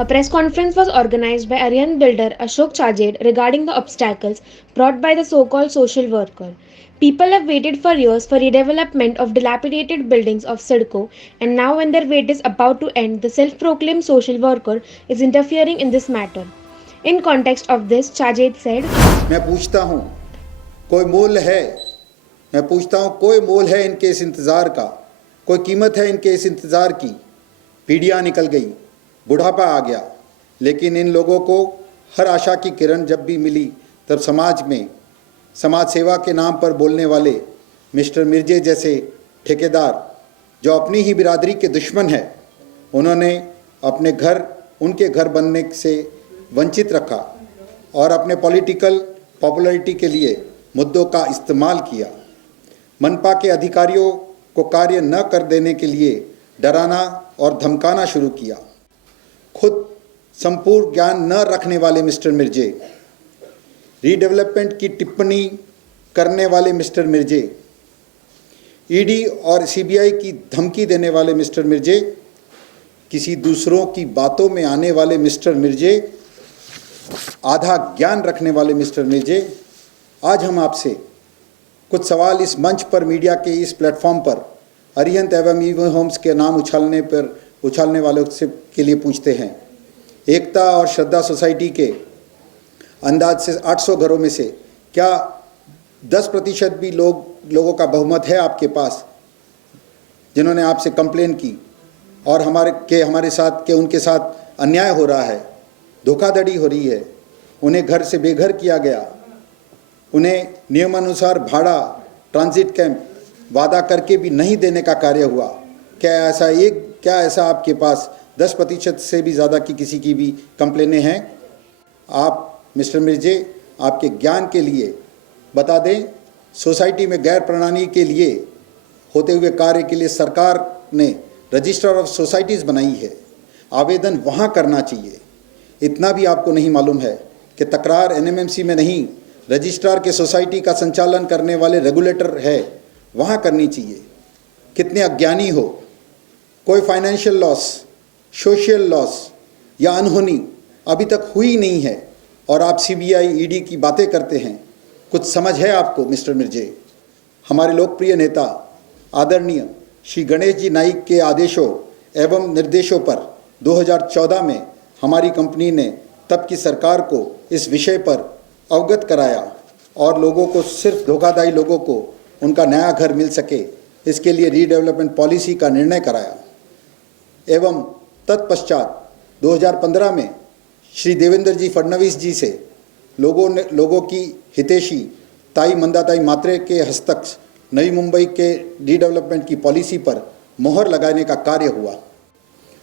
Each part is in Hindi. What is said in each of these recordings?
A press conference was organized by Aryan builder Ashok Chajed regarding the obstacles brought by the so-called social worker. People have waited for years for redevelopment of dilapidated buildings of Sidco, and now when their wait is about to end, the self-proclaimed social worker is interfering in this matter. In context of this, Chajed said, मैं पूछता हूँ कोई मोल है, मैं पूछता हूँ कोई मोल है इनके इस इंतज़ार का, कोई कीमत है इनके इस इंतज़ार की। पीढ़ियाँ निकल गई, बुढ़ापा आ गया, लेकिन इन लोगों को हर आशा की किरण जब भी मिली तब समाज में समाज सेवा के नाम पर बोलने वाले मिस्टर मिर्जे जैसे ठेकेदार जो अपनी ही बिरादरी के दुश्मन है, उन्होंने अपने घर उनके घर बनने से वंचित रखा और अपने पॉलिटिकल पॉपुलैरिटी के लिए मुद्दों का इस्तेमाल किया। मनपा के अधिकारियों को कार्य न कर देने के लिए डराना और धमकाना शुरू किया। खुद संपूर्ण ज्ञान न रखने वाले मिस्टर मिर्जे, रीडेवलपमेंट की टिप्पणी करने वाले मिस्टर मिर्जे, ईडी और सीबीआई की धमकी देने वाले मिस्टर मिर्जे, किसी दूसरों की बातों में आने वाले मिस्टर मिर्जे, आधा ज्ञान रखने वाले मिस्टर मिर्जे, आज हम आपसे कुछ सवाल इस मंच पर मीडिया के इस प्लेटफॉर्म पर अरिहंत एवं ईवी होम्स के नाम उछालने वालों से के लिए पूछते हैं। एकता और श्रद्धा सोसाइटी के अंदाज से 800 घरों में से क्या 10% भी लोगों का बहुमत है आपके पास जिन्होंने आपसे कंप्लेन की और हमारे साथ उनके साथ अन्याय हो रहा है, धोखाधड़ी हो रही है, उन्हें घर से बेघर किया गया, उन्हें नियमानुसार भाड़ा ट्रांजिट कैंप वादा करके भी नहीं देने का कार्य हुआ। क्या ऐसा आपके पास 10% से भी ज़्यादा की किसी की भी कंप्लेनें हैं? आप मिस्टर मिर्जे आपके ज्ञान के लिए बता दें, सोसाइटी में गैर प्रणाली के लिए होते हुए कार्य के लिए सरकार ने रजिस्टर ऑफ सोसाइटीज़ बनाई है, आवेदन वहाँ करना चाहिए। इतना भी आपको नहीं मालूम है कि तकरार एनएमएमसी में नहीं, रजिस्ट्रार के सोसाइटी का संचालन करने वाले रेगुलेटर है वहाँ करनी चाहिए। कितने अज्ञानी हो, कोई फाइनेंशियल लॉस, सोशल लॉस या अनहोनी अभी तक हुई नहीं है और आप सीबीआई ईडी की बातें करते हैं। कुछ समझ है आपको मिस्टर मिर्जे? हमारे लोकप्रिय नेता आदरणीय श्री गणेश जी नाइक के आदेशों एवं निर्देशों पर 2014 में हमारी कंपनी ने तब की सरकार को इस विषय पर अवगत कराया और लोगों को, सिर्फ धोखाधड़ी लोगों को उनका नया घर मिल सके, इसके लिए रीडेवलपमेंट पॉलिसी का निर्णय कराया। एवं तत्पश्चात 2015 में श्री देवेंद्र जी फडणवीस जी से लोगों की हितैषी ताई मंदाताई मात्रे के हस्तक नई मुंबई के रीडेवलपमेंट की पॉलिसी पर मोहर लगाने का कार्य हुआ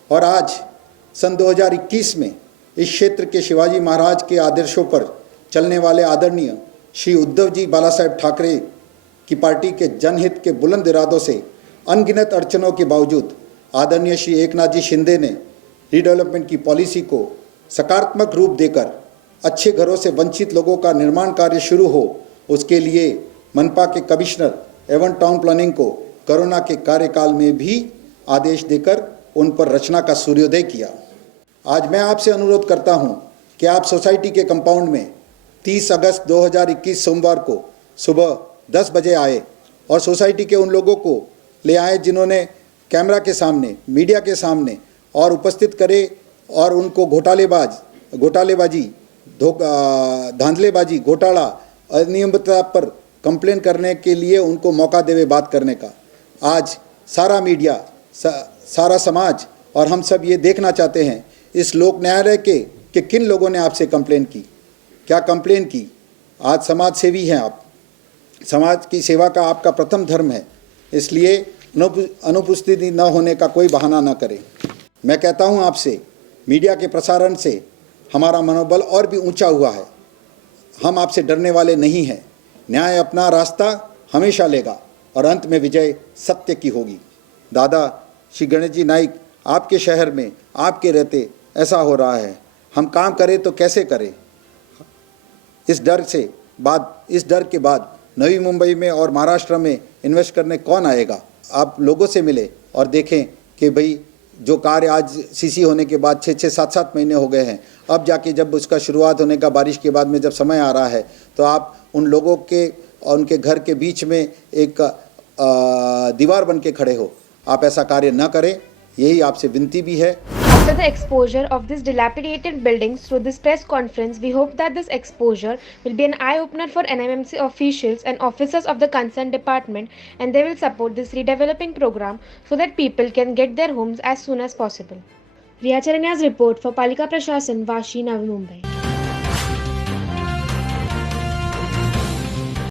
और आज सन 2021 में इस क्षेत्र के शिवाजी महाराज के आदर्शों पर चलने वाले आदरणीय श्री उद्धव जी बालासाहेब ठाकरे की पार्टी के जनहित के बुलंद इरादों से अनगिनत अड़चनों के बावजूद आदरणीय श्री एकनाथ जी शिंदे ने रीडेवलपमेंट की पॉलिसी को सकारात्मक रूप देकर अच्छे घरों से वंचित लोगों का निर्माण कार्य शुरू हो, उसके लिए मनपा के कमिश्नर एवं टाउन प्लानिंग को कोरोना के कार्यकाल में भी आदेश देकर उन पर रचना का सूर्योदय किया। आज मैं आपसे अनुरोध करता हूं कि आप सोसाइटी के कंपाउंड में 30 अगस्त 2021 सोमवार को सुबह 10 बजे आए और सोसाइटी के उन लोगों को ले आए जिन्होंने कैमरा के सामने, मीडिया के सामने और उपस्थित करे और उनको घोटालेबाजी, धांधलेबाजी, घोटाला, अनियमितता पर कंप्लेन करने के लिए उनको मौका देवे बात करने का। आज सारा मीडिया, सारा समाज और हम सब ये देखना चाहते हैं इस लोक न्यायालय के कि किन लोगों ने आपसे कंप्लेन की, क्या कंप्लेन की। आज समाज सेवी हैं आप, समाज की सेवा का आपका प्रथम धर्म है, इसलिए अनुपस्थिति न होने का कोई बहाना न करें। मैं कहता हूं आपसे, मीडिया के प्रसारण से हमारा मनोबल और भी ऊंचा हुआ है। हम आपसे डरने वाले नहीं हैं। न्याय अपना रास्ता हमेशा लेगा और अंत में विजय सत्य की होगी। दादा श्री गणेश जी नाइक, आपके शहर में आपके रहते ऐसा हो रहा है, हम काम करें तो कैसे करें? इस डर के बाद नवी मुंबई में और महाराष्ट्र में इन्वेस्ट करने कौन आएगा? आप लोगों से मिले और देखें कि भाई जो कार्य आज सीसी होने के बाद 6-6, 7-7 महीने हो गए हैं, अब जाके जब उसका शुरुआत होने का बारिश के बाद में जब समय आ रहा है, तो आप उन लोगों के और उनके घर के बीच में एक दीवार बन के खड़े हो। आप ऐसा कार्य न करें, यही आपसे विनती भी है। After the exposure of these dilapidated buildings through this press conference, we hope that this exposure will be an eye-opener for NMMC officials and officers of the concerned department, and they will support this redeveloping program so that people can get their homes as soon as possible. Riya Charania's report for Palika Prashasan, Vashi, Navi Mumbai.